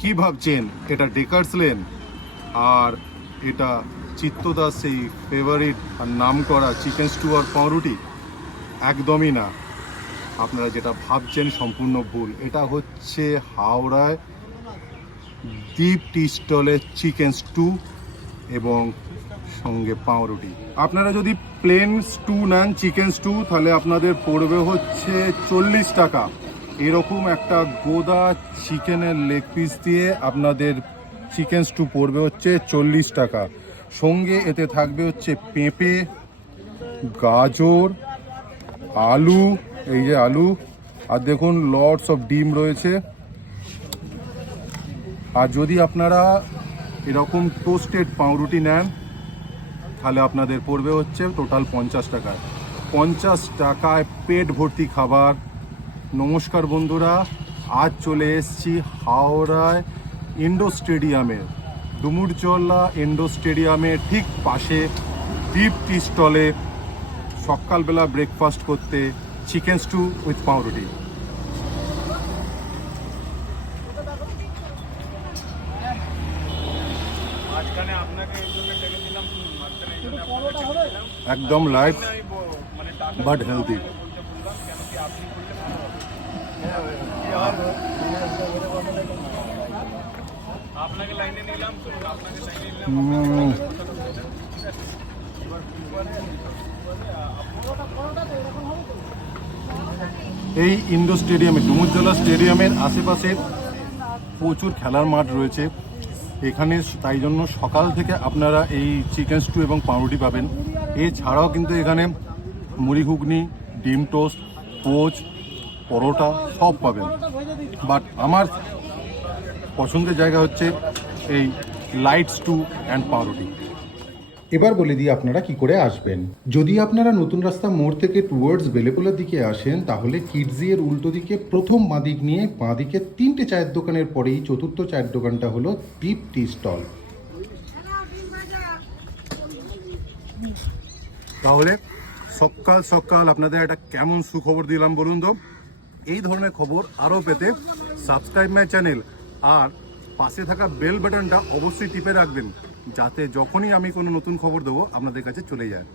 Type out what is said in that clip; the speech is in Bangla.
কি ভাবছেন? এটা ডেকার্স লেন আর এটা চিত্তদাস সেই ফেভারিট আর নাম করা চিকেন স্টু আর পাউরুটি? একদমই না। আপনারা যেটা ভাবছেন সম্পূর্ণ ভুল। এটা হচ্ছে হাওড়ায় দ্বীপ টি স্টলের চিকেন স্টু এবং সঙ্গে পাউরুটি। আপনারা যদি প্লেন স্টু নেন চিকেন স্টু তাহলে আপনাদের পড়বে হচ্ছে চল্লিশ টাকা। এরকম একটা গোদা চিকেনের লেগ পিস দিয়ে আপনাদের চিকেন স্টু পড়বে হচ্ছে চল্লিশ টাকা। সঙ্গে এতে থাকবে হচ্ছে পেঁপে, গাজর, আলু, এই যে আলু, আর দেখুন লটস অফ ডিম রয়েছে। আর যদি আপনারা এরকম টোস্টেড পাউরুটি নেন, তাহলে আপনাদের পড়বে হচ্ছে টোটাল পঞ্চাশ টাকায় পঞ্চাশ টাকায় পেট ভর্তি খাবার নমস্কার বন্ধুরা আজ চলে এসছি হাওড়ায় ইন্ডো স্টেডিয়ামে ডুমুরচল্লা ইন্ডো স্টেডিয়ামের ঠিক পাশে ডিপ টি স্টলে সকালবেলা ব্রেকফাস্ট করতে চিকেন স্টু উইথ পাউরুটি। একদম টাকা বাট হেলদি এই ইন্ডো স্টেডিয়ামে, ডুমুরজলা স্টেডিয়ামের আশেপাশে প্রচুর খেলার মাঠ রয়েছে। এখানে তাই জন্য সকাল থেকে আপনারা এই চিকেন স্টু এবং পাউরুটি পাবেন। এছাড়াও কিন্তু এখানে মুড়ি ঘুগনি, ডিম টোস্ট পোচ পরোটা সব পাবেন। বাট আমার পছন্দের জায়গা হচ্ছে এই লাইট স্টু অ্যান্ড পাউরুটি। এবার বলে দিই আপনারা কি করে আসবেন। যদি আপনারা নতুন রাস্তা মোড় থেকে টুয়ার্ডস বেলেপুলার দিকে আসেন তাহলে কিডজি এর উল্টো দিকে প্রথম বাঁদিক নিয়ে বাঁদিকে তিনটে চায়ের দোকানের পরেই চতুর্থ চায়ের দোকানটা হলো দীপ টি স্টল তাহলে সকাল সকাল আপনাদের একটা কেমন সুখবর দিলাম বলুন তো? এই ধরনের খবর আরও পেতে সাবস্ক্রাইব মাই চ্যানেল আর পাশে থাকা বেল বাটনটা অবশ্যই টিপে রাখবেন, যাতে যখনই আমি কোনো নতুন খবর দেবো আপনাদের কাছে চলে যায়।